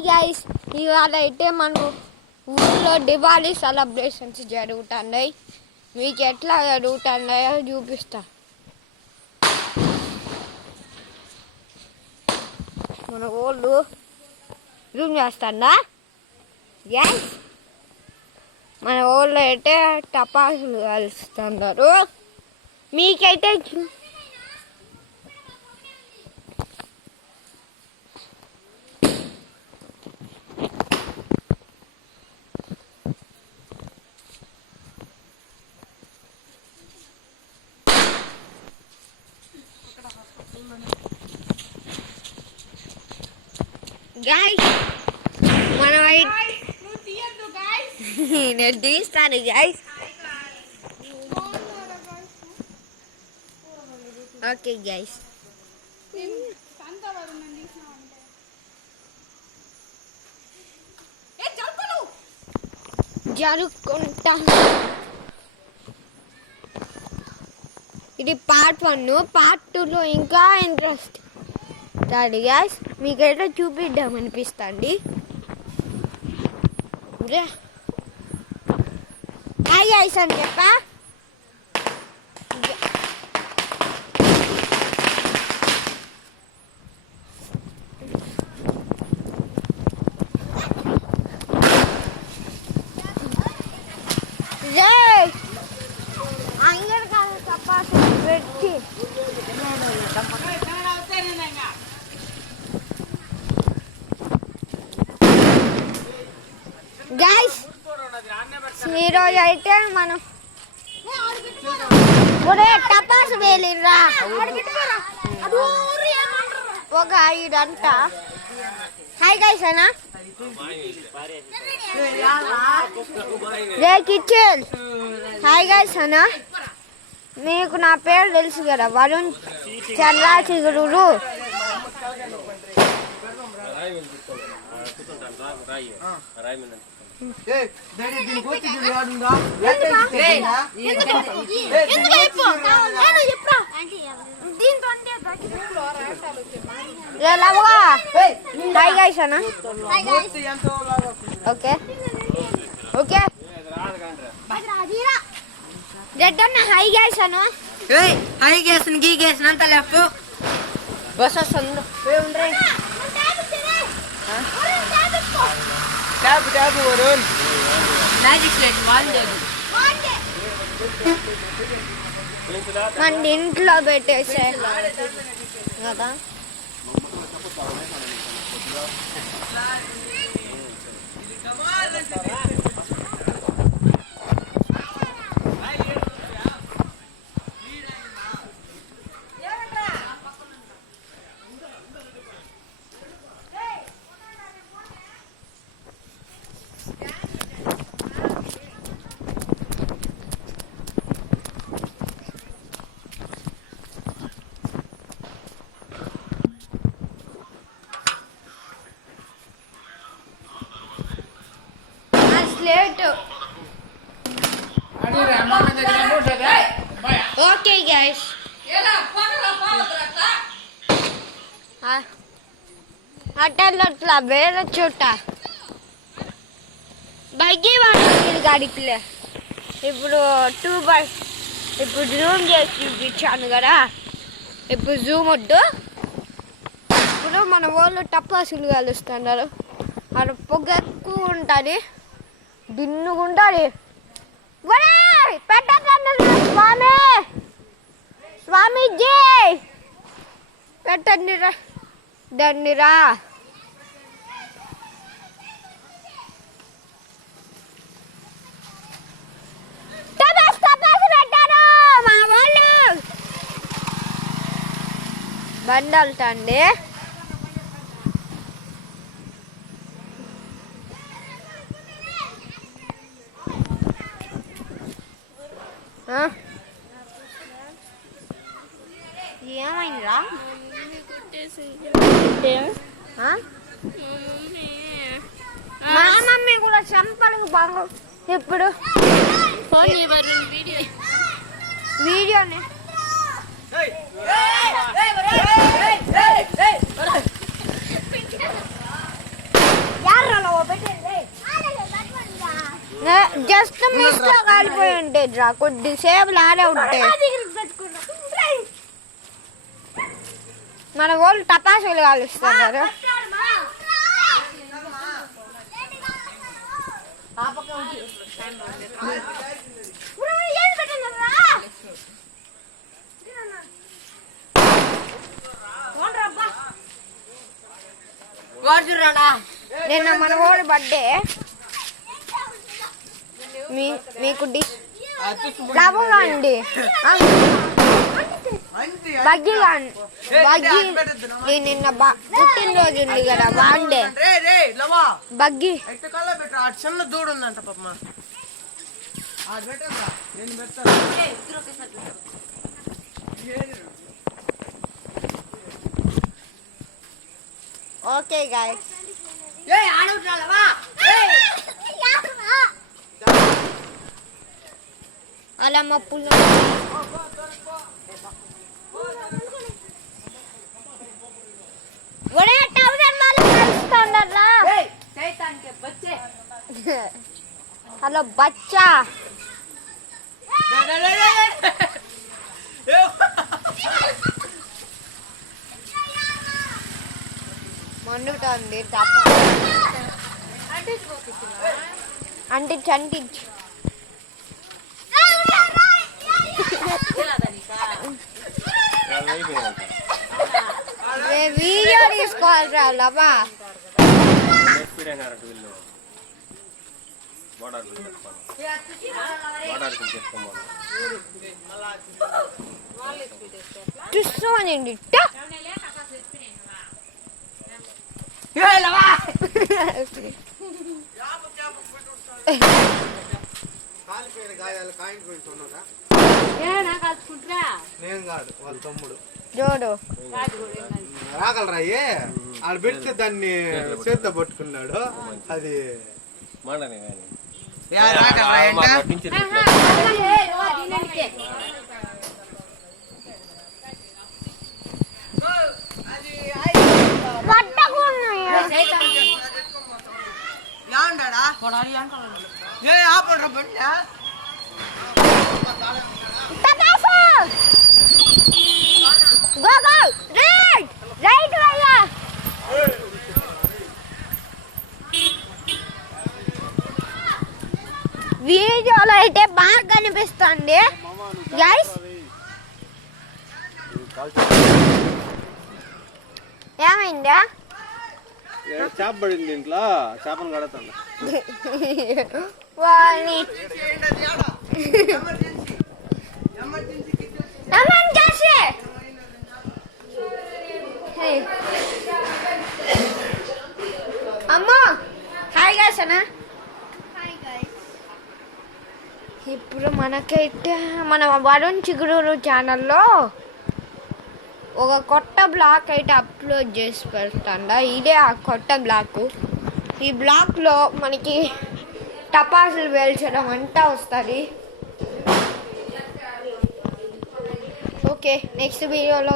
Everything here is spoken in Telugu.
హాయ్ గైస్, ఇవాళ అయితే మన ఊళ్ళో దివాళీ సెలబ్రేషన్స్ జరుగుతున్నాయి. మీకు ఎట్లా జరుగుతున్నాయో చూపిస్తా. మన ఊళ్ళు జూమ్ చేస్తాడా గైస్. మన ఊళ్ళో అయితే టపాసులు కలుస్తున్నారు. మీకైతే గైస్ మనం నేను తీస్తాను గైస్. ఓకే గైస్, జరుపుకుంటా. ఇది పార్ట్ 1. పార్ట్ 2లో ఇంకా ఇంట్రెస్ట్ గైస్. మీకైతే చూపిద్దాం అనిపిస్తుంది. హాయ్ గైస్ అని చెప్పా. అంగర్ కాదు తపాసు పెట్టి గైస్. ఈరోజు అయితే మనం టపాసు వేలిరా ఒక 5 అంట. హాయ్ గైస్ అన్నా. రే కిచెన్. హాయ్ గైస్ అన్నా. మీకు నా పేరు తెలుసు కదా, వరుణ్ చంద్రశేఖరుడు. హాయ్ గైస్ అన్న. ఓకే ఓకే రెడ్ అన్న. హై గైస్ అన్న. హై గైస్ గీ గైస్ అంత లెఫ్ట్ బస్ వస్తుంది. Tab tab Varun magic slide వాండేది మన ఇంట్లో పెట్టేసే కదా. ఓకే గైస్, అట్లా వేరే చోట బైకి వాడు గాడికిలే. ఇప్పుడు ఇప్పుడు జూమ్ చేసి చూపించాను కదా. ఇప్పుడు జూమ్ వద్దు. ఇప్పుడు మన వాళ్ళు టపాసులు కలుస్తున్నారు. అక్కడ పొగ ఎక్కువ ఉంటుంది, దిన్నుకుంటుంది. పెట్టండి స్వామి, స్వామీజీ పెట్టండి దండిరా. పెట్టారు మా వాళ్ళు. బండి వెళ్తాండి. ఏమైందిరా? మా మమ్మీ కూడా చంపలకు బాగు. ఇప్పుడు వీడియోని జస్ట్ మిస్ లో కాలిపోయి ఉంటాయి రా, కొద్దిసేపు లానే ఉంటాయి. మన వాళ్ళు టపాసులు కాలుస్తున్నారు. నిన్న మన వాడి బర్త్డే. మీకు డిష్ లాభంగా అండి. బగ్గి నిన్న పుట్టినరోజు ఉంది కదా, బాగుండే బగ్గి. చిన్న దూడు ఉందంట పాప. ఓకే గాయ్స్, అలా మా పుల్ల హలో బచ్చా, మండుతుంది తప్ప. అంటించు వీడియో తీసుకోవాలి రాబా. చూసుకోనండి నేను కాదు వాళ్ళ తమ్ముడు జోడు రాగలరాయే ఆడ పెడితే దాన్ని చేత్తో పట్టుకున్నాడు. అది వీడియోలో అయితే బాగా కనిపిస్తుంది గైస్. ఏమైందా? చేప పడింది దీంట్లో, చేపలు కడతాను. అమ్మా హాయ్ గైస్ అన్న. ఇప్పుడు మనకైతే మన వరుణ్ చిగురు ఛానల్లో ఒక కొత్త బ్లాగ్ అయితే అప్లోడ్ చేసి పెడతాండా. ఇదే ఆ కొత్త బ్లాగ్. ఈ బ్లాగ్లో మనకి టపాసులు పేల్చడం అంతా వస్తుంది. ఓకే, నెక్స్ట్ వీడియోలో